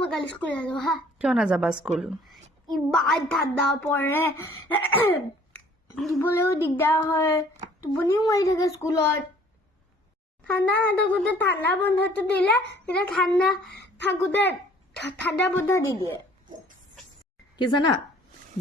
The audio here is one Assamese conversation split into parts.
মই কালি স্কুল নাযাওঁ হা কিয় নাযাবা স্কুল ইমান ঠাণ্ডা পৰে দিবলৈও দিগদাৰ হয় টোপনিও মাৰি থাকে স্কুলত ঠাণ্ডা নাথাকোতে ঠাণ্ডা বন্ধটো দিলে তেতিয়া ঠাণ্ডা থাকোতে ঠাণ্ডা বন্ধ দি দিয়ে কি জানা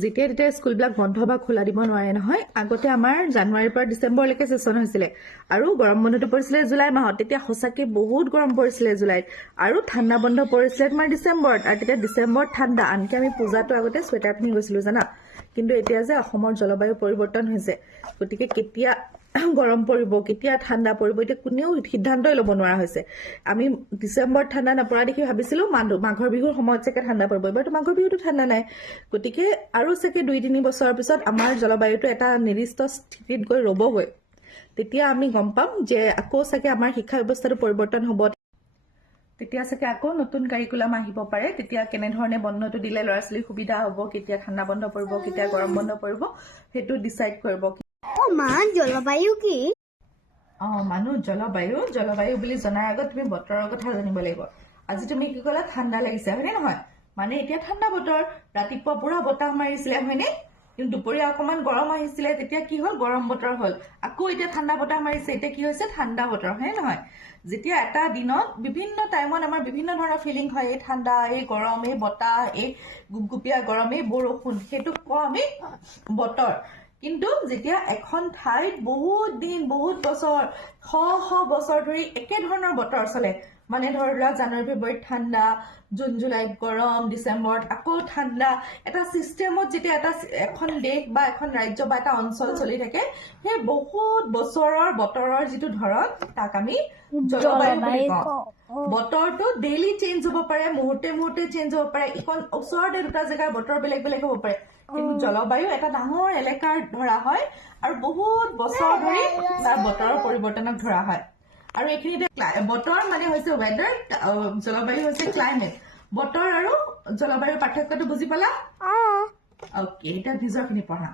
যেতিয়া তেতিয়া স্কুলবিলাক বন্ধ বা খোলা দিব নোৱাৰে নহয় আগতে আমাৰ জানুৱাৰীৰ পৰা ডিচেম্বৰলৈকে সেশন হৈছিলে আৰু গৰম বন্ধটো পৰিছিলে জুলাই মাহত তেতিয়া সঁচাকৈ বহুত গৰম পৰিছিলে জুলাইত আৰু ঠাণ্ডা বন্ধ পৰিছিলে তোমাৰ ডিচেম্বৰত আৰু তেতিয়া ডিচেম্বৰত ঠাণ্ডা আনকি আমি পূজাটো আগতে চুৱেটাৰ পিন্ধি গৈছিলো জানা কিন্তু এতিয়া যে অসমৰ জলবায়ু পৰিৱৰ্তন হৈছে গতিকে কেতিয়া গৰম পৰিব কেতিয়া ঠাণ্ডা পৰিব এতিয়া কোনেও সিদ্ধান্তই ল'ব নোৱাৰা হৈছে আমি ডিচেম্বৰত ঠাণ্ডা নপৰা দেখি ভাবিছিলো মাঘৰ বিহুৰ সময়ত চাগে ঠাণ্ডা পৰিব এবাৰতো মাঘৰ বিহুতো ঠাণ্ডা নাই গতিকে আৰু চাগে 2-3 বছৰৰ পিছত আমাৰ জলবায়ুটো এটা নিৰ্দিষ্ট স্থিতিত গৈ ৰ'বগৈ তেতিয়া আমি গম পাম যে আকৌ চাগে আমাৰ শিক্ষা ব্যৱস্থাটো পৰিৱৰ্তন হ'ব তেতিয়া চাগে আকৌ নতুন কাৰিকুলাম আহিব পাৰে তেতিয়া কেনেধৰণে বন্ধটো দিলে ল'ৰা ছোৱালীৰ সুবিধা হ'ব কেতিয়া ঠাণ্ডা বন্ধ পৰিব কেতিয়া গৰম বন্ধ পৰিব সেইটো ডিচাইড কৰিব মা জলবায়ু কি মানুহ জলবায়ু বুলি জনাৰ আগত তুমি বতৰৰ কথা জানিব লাগিব আজি তুমি কি ক'লা ঠাণ্ডা লাগিছে হয়নে নহয় মানে এতিয়া ঠাণ্ডা বতৰ ৰাতিপুৱা পুৰা বতাহ মাৰিছিলে হয়নে কিন্তু দুপৰীয়া অকমান গৰম আহিছিলে তেতিয়া কি হ'ল গৰম বতৰ হ'ল আকৌ এতিয়া ঠাণ্ডা বতাহ মাৰিছে এতিয়া কি হৈছে ঠাণ্ডা বতৰ হয়নে নহয় যেতিয়া এটা দিনত বিভিন্ন টাইমত আমাৰ বিভিন্ন ধৰণৰ ফিলিং হয় এই ঠাণ্ডা এই গৰম এই বতাহ এই গুপগুপীয়া গৰম এই বৰষুণ সেইটো কওঁ আমি বতৰ কিন্তু যেতিয়া এখন ঠাইত বহুত দিন বহুত বছৰ শ বছৰ ধৰি একে ধৰণৰ বতৰ চলে মানে ধৰা জানুৱাৰী ফেব্ৰুৱাৰীত ঠাণ্ডা জুন জুলাইত গৰম ডিচেম্বৰত আকৌ ঠাণ্ডা এটা চিষ্টেমত যেতিয়া এখন দেশ বা এখন ৰাজ্য বা এটা অঞ্চল চলি থাকে সেই বহুত বছৰৰ বতৰৰ যিটো ধৰণ তাক আমি জলবায়ু বুলি কওঁ বতৰটো ডেইলি চেঞ্জ হ'ব পাৰে মুহূৰ্তে চেঞ্জ হ'ব পাৰে ইখন ওচৰতে দুটা জেগাৰ বতৰ বেলেগ বেলেগ হ'ব পাৰে কিন্তু জলবায়ু এটা ডাঙৰ এলেকাৰ ধৰা হয় আৰু বহুত বছৰ ধৰি তাৰ বতৰৰ পৰিৱৰ্তনক ধৰা হয় আৰু এইখিনিতে বতৰ মানে হৈছে ৱেডাৰ জলবায়ু হৈছে ক্লাইমেট বতৰ আৰু জলবায়ুৰ পাৰ্থক্যটো বুজি পালা অ'কে এতিয়া নিজৰখিনি পঢ়া